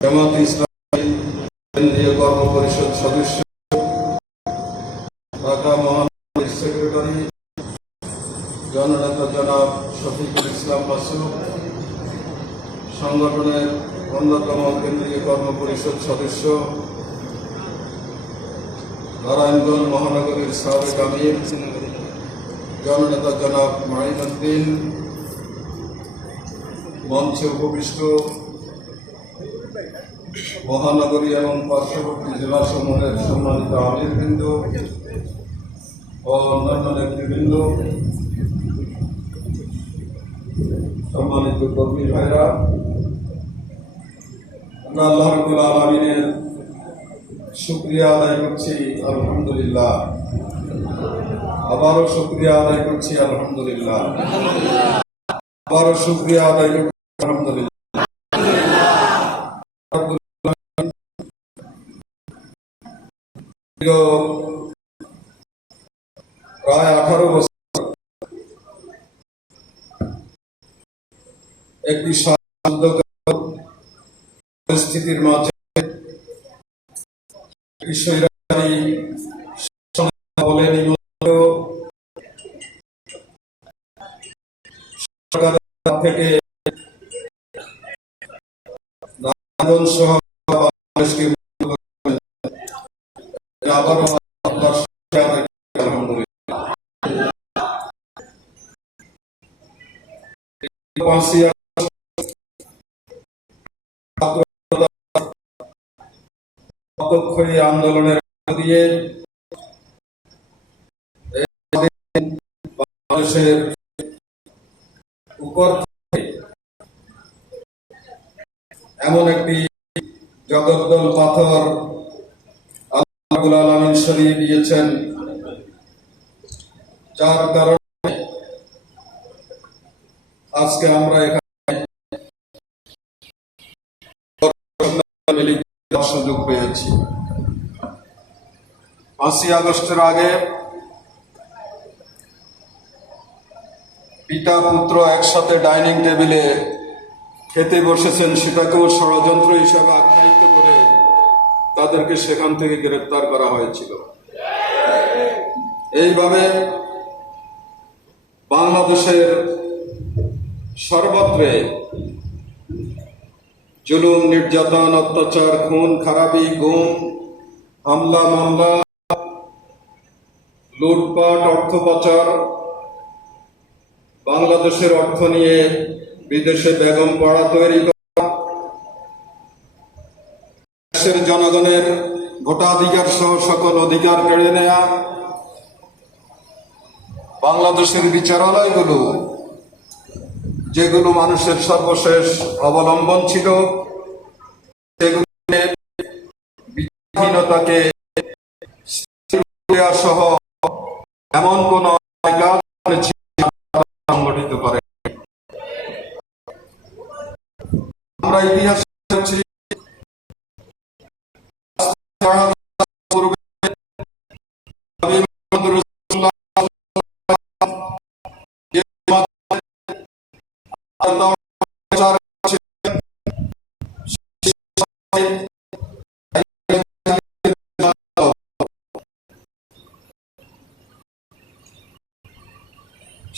জামাত ইসলামী কেন্দ্রীয় কর্ম পরিষদ সদস্য ঢাকা মহানগর সেক্রেটারি জননেতা জনাব শফিকুল ইসলাম মাসুদ সংগঠনের অন্যতম কেন্দ্রীয় কর্ম পরিষদ সদস্য নারায়ণগঞ্জ মহানগরীর সাবেক আমির, জননেতা জনাব মাহিনুদ্দিন, মঞ্চে উপবিষ্ট মহানগরী এবং পার্শ্ববর্তী জেলা সমূহের সম্মানিত আমিরবৃন্দ ও অন্যান্য নেতৃবৃন্দ। সম্মানিত কর্মী ভাইরা, আমরা আল্লাহ রবুল আলমিনের শুক্রিয়া আদায় করছি, আলহামদুলিল্লাহ। আবারও শুক্রিয়া আদায় করছি, আলহামদুলিল্লাহ। আবারও শুক্রিয়া আদায় করছি, আলহামদুলিল্লাহ দীর্ঘ প্রায় আঠারো বছর একটি পরিস্থিতির মাঝে থেকে আলহামদুলিল্লাহ এই পাঁচই আগস্ট ছাত্ররা রক্তক্ষয়ী আন্দোলনের দিয়ে উপর এমন একটি জগদ্দল পাথর আল্লাহুল আলমিন সরিয়ে দিয়েছেন, যার কারণে আজকে আমরা এখানে সুযোগ পেয়েছি। পাঁচই আগস্টের আগে পিতা, পুত্র একসাথে ডাইনিং টেবিলে খেতে বসেছেন সেটাকেও ষড়যন্ত্র হিসাবে আখ্যায়িত করে তাদেরকে সেখান থেকে গ্রেপ্তার করা হয়েছিল। এইভাবে বাংলাদেশের সর্বত্রে জুলুম, নির্যাতন, অত্যাচার, খুন, খারাপি, গুম, হামলা, মামলা, লুটপাট, অর্থ পাচার, বাংলাদেশের অর্থ নিয়ে বিদেশে বেগম পাড়া তৈরি করা, দেশের জনগণের ভোটাধিকার সহ সকল অধিকার কেড়ে নেয়া, বাংলাদেশের বিচারালয়গুলো যেগুলো মানুষের সর্বশেষ অবলম্বন ছিল সেগুলো সহ এমন কোন সংগঠিত করে আমরা ইতিহাস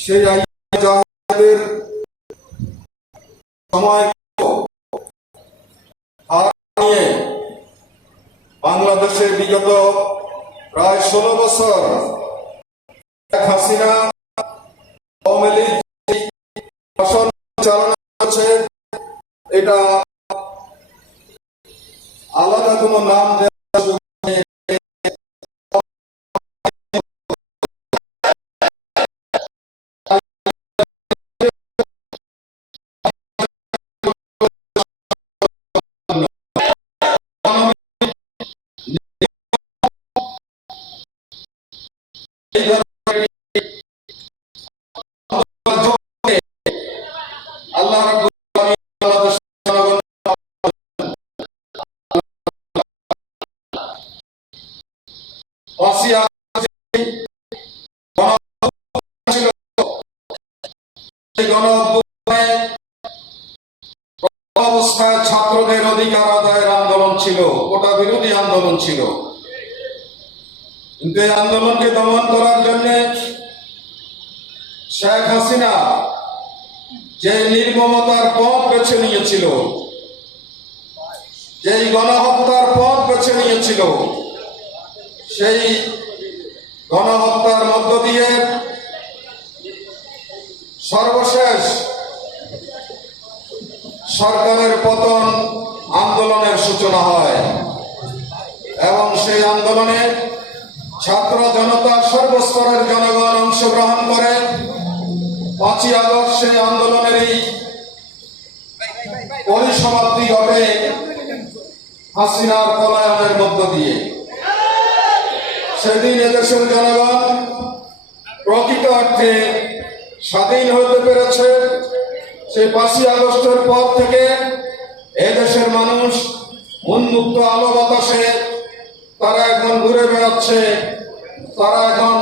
সেই আইনের সময় বাংলাদেশে বিগত প্রায় ষোলো বছর শেখ হাসিনা আওয়ামী লীগ শাসন চালনা করছে এটা আলাদা কোনো নাম গণ অবস্থায় ছাত্রদের অধিকার আদায়ের আন্দোলন ছিল, কোটা বিরোধী আন্দোলন ছিল। কিন্তু আন্দোলনকে দমন করার জন্য শেখ হাসিনা যে নির্মমতার পথ বেছে নিয়েছিল, যেই গণহত্যার পথ বেছে নিয়েছিল, সেই গণহত্যার মধ্য দিয়ে সর্বশেষ সরকারের পতন আন্দোলনের সূচনা হয়। এবং সেই আন্দোলনে ছাত্র জনতা সর্বস্তরের জনগণ অংশগ্রহণ করে পাঁচই আগস্ট সেই আন্দোলনেরই পরিসমাপ্তি ঘটে হাসিনার পলায়নের মধ্য দিয়ে। সেদিন এদেশের জনগণ প্রকৃত অর্থে স্বাধীন হতে পেরেছে। সেই পাঁচই আগস্টের পর থেকে এদেশের মানুষ উন্মুক্ত আলো বাতাসে তারা এখন ঘুরে বেড়াচ্ছে, তারা এখন